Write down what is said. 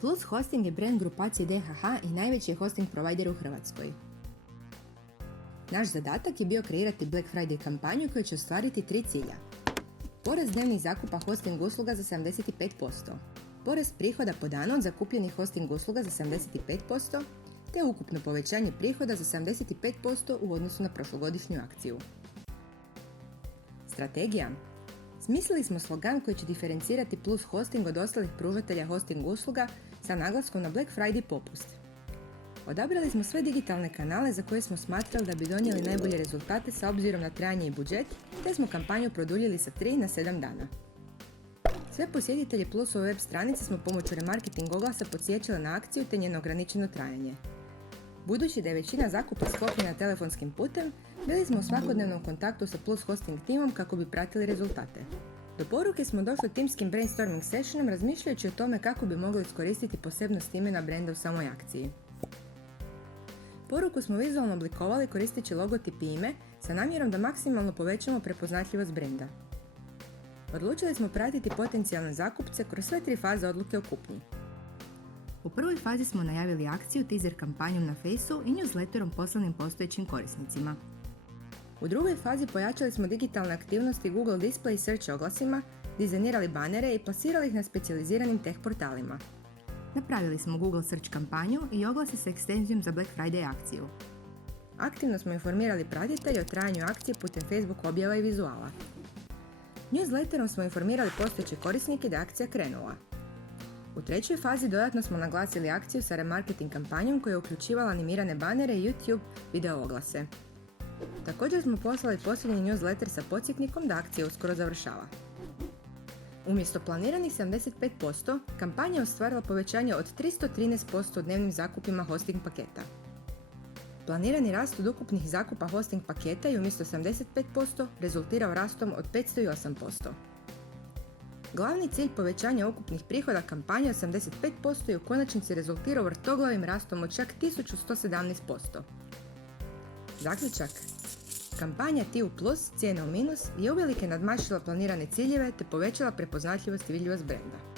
Plus Hosting je brand grupacije DHH i najveći je hosting provider u Hrvatskoj. Naš zadatak je bio kreirati Black Friday kampanju koja će ostvariti 3 cilja. Porast dnevnih zakupa hosting usluga za 75%, porast prihoda po danu od zakupljenih hosting usluga za 75%, te ukupno povećanje prihoda za 75% u odnosu na prošlogodišnju akciju. Strategija. Smislili smo slogan koji će diferencirati Plus Hosting od ostalih pružatelja hosting usluga sa naglaskom na Black Friday popust. Odabrali smo sve digitalne kanale za koje smo smatrali da bi donijeli najbolje rezultate sa obzirom na trajanje i budžet, te smo kampanju produljili sa 3 na 7 dana. Sve posjetitelje Plusove web stranice smo pomoću remarketing oglasa podsjećali na akciju te njeno ograničeno trajanje. Budući da je većina zakupa sklopljena telefonskim putem, bili smo u svakodnevnom kontaktu sa Plus Hosting timom kako bi pratili rezultate. Do poruke smo došli timskim brainstorming sessionom razmišljajući o tome kako bi mogli iskoristiti posebnost imena brenda u samoj akciji. Poruku smo vizualno oblikovali koristeći logotip i ime sa namjerom da maksimalno povećamo prepoznatljivost brenda. Odlučili smo pratiti potencijalne zakupce kroz sve 3 faze odluke o kupnji. U prvoj fazi smo najavili akciju teaser kampanjom na Faceu i newsletterom poslanim postojećim korisnicima. U drugoj fazi pojačali smo digitalne aktivnosti Google Display i Search oglasima, dizajnirali banere i plasirali ih na specijaliziranim tech portalima. Napravili smo Google Search kampanju i oglase s ekstenzijom za Black Friday akciju. Aktivno smo informirali pratitelje o trajanju akcije putem Facebook objava i vizuala. Newsletterom smo informirali postojeće korisnike da je akcija krenula. U trećoj fazi dodatno smo naglasili akciju sa remarketing kampanjom koja je uključivala animirane banere i YouTube video oglase. Također smo poslali posljednji newsletter sa podsjetnikom da akcija uskoro završava. Umjesto planiranih 75%, kampanja je ostvarila povećanje od 313% u dnevnim zakupima hosting paketa. Planirani rast od ukupnih zakupa hosting paketa je umjesto 75% rezultirao rastom od 508%. Glavni cilj povećanja ukupnih prihoda kampanje 85% je u konačnici rezultirao vrtoglavim rastom od čak 1117%. Zaključak. Kampanja TIU Plus, cijena u minus, je uvelike nadmašila planirane ciljeve te povećala prepoznatljivost i vidljivost brenda.